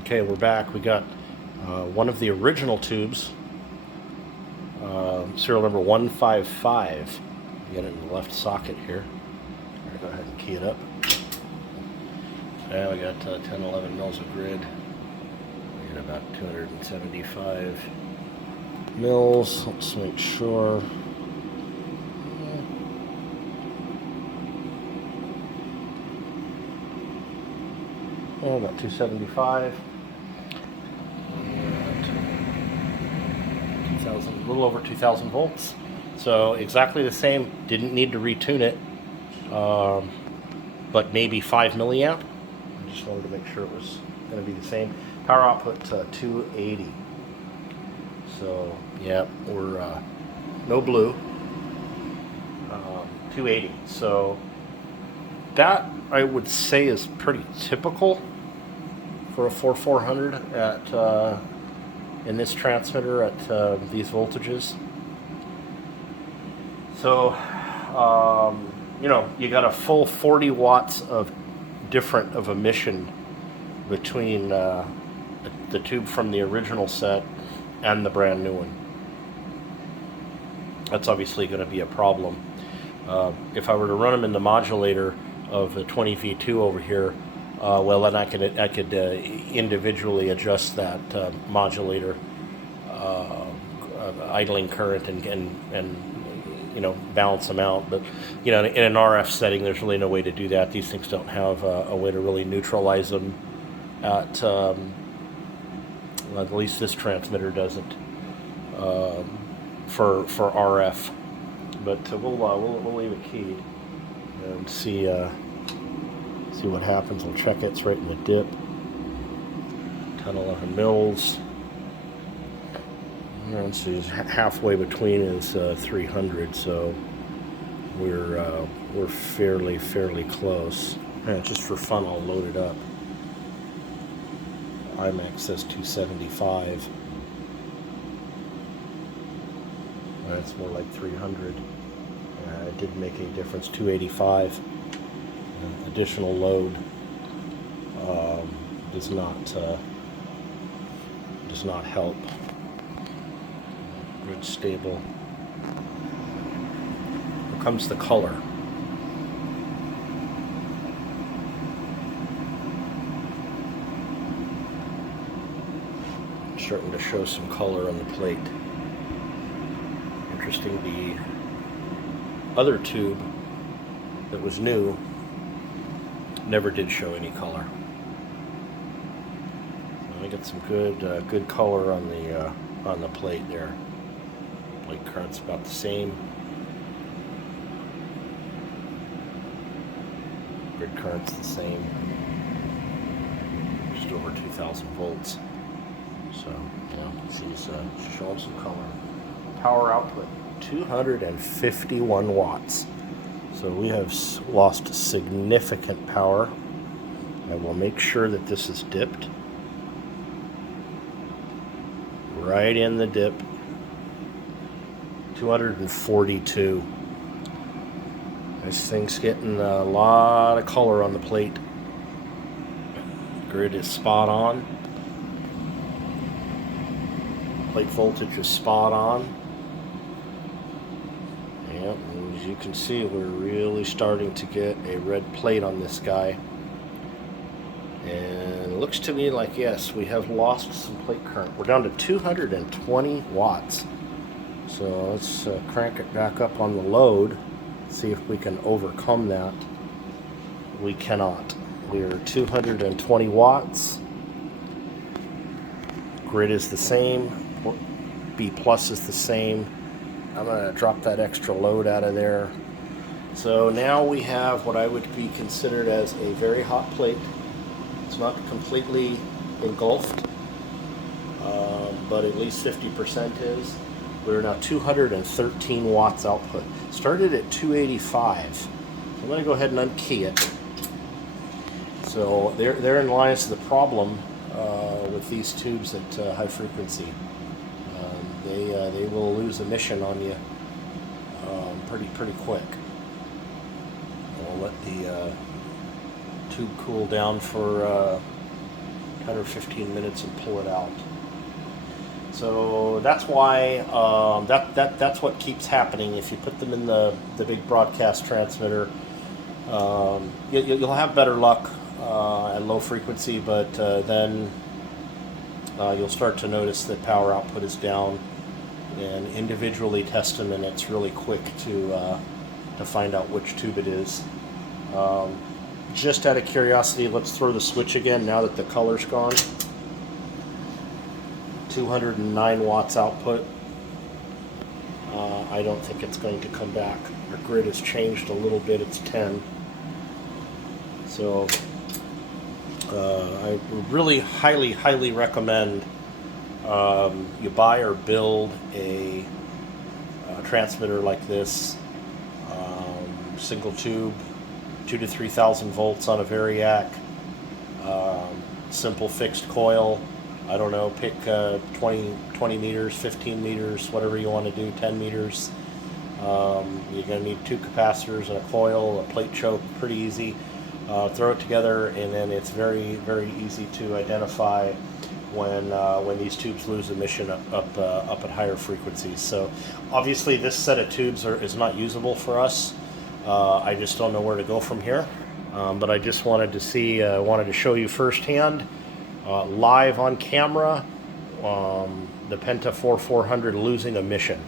Okay, we're back. We got one of the original tubes, serial number 155. Get it in the left socket here. I'll go ahead and key it up. Now we got 10, 11 mils of grid. We got about 275 mils. Let's make sure. Oh, about 275. And 2,000, a little over 2,000 volts. So exactly the same. Didn't need to retune it, but maybe 5 milliamp. I just wanted to make sure it was going to be the same. Power output 280. So yeah, we're no blue. 280. So that I would say is pretty typical for a 4400 at in this transmitter at these voltages. So you know, you got a full 40 watts of different of emission between the tube from the original set and the brand new one. That's obviously going to be a problem. If I were to run them in the modulator of the 20V2 over here, well, then I could individually adjust that modulator idling current and you know, balance them out. But you know, in an RF setting, there's really no way to do that. These things don't have a way to really neutralize them. At least this transmitter doesn't for RF. But we'll leave it keyed and see what happens. We'll check it. It's right in the dip. 10, 11 mils. And so halfway between is 300, so we're fairly close. And just for fun, I'll load it up. IMAX says 275. That's more like 300. It didn't make any difference. 285. Additional load does not help. Grid stable. Here comes the color. Starting to show some color on the plate. Interesting, the other tube that was new never did show any color. I get some good color on the plate there. Plate current's about the same. Grid current's the same. Just over 2,000 volts. So yeah, she's showing some color. Power output 251 watts. So we have lost significant power. I will make sure that this is dipped. Right in the dip. 242. This thing's getting a lot of color on the plate. Grid is spot on. Plate voltage is spot on. Yep, and as you can see, we're really starting to get a red plate on this guy. And it looks to me like, yes, we have lost some plate current. We're down to 220 watts. So let's crank it back up on the load, see if we can overcome that. We cannot. We're 220 watts. Grid is the same. B plus is the same. I'm going to drop that extra load out of there. So now we have what I would be considered as a very hot plate. It's not completely engulfed, but at least 50% is. We're now 213 watts output. Started at 285. So I'm going to go ahead and unkey it. So therein lies the problem with these tubes at high frequency. They will lose emission on you pretty quick. We'll let the tube cool down for 10 or 15 minutes and pull it out. So that's why that's what keeps happening. If you put them in the big broadcast transmitter, you'll have better luck at low frequency, but then you'll start to notice that power output is down, and individually test them, and it's really quick to find out which tube it is. Just out of curiosity, let's throw the switch again now that the color's gone. 209 watts output. I don't think it's going to come back. Our grid has changed a little bit. It's 10. So I would really highly recommend you buy or build a transmitter like this, single tube, 2,000 to 3,000 volts on a variac, simple fixed coil. I don't know, pick 20 meters, 15 meters, whatever you want to do, 10 meters. You're going to need 2 capacitors and a coil, a plate choke, pretty easy. Throw it together, and then it's very easy to identify when these tubes lose emission up at higher frequencies. So obviously this set of tubes is not usable for us. I just don't know where to go from here. But I just wanted to show you firsthand, live on camera, the Penta 4400 losing emission.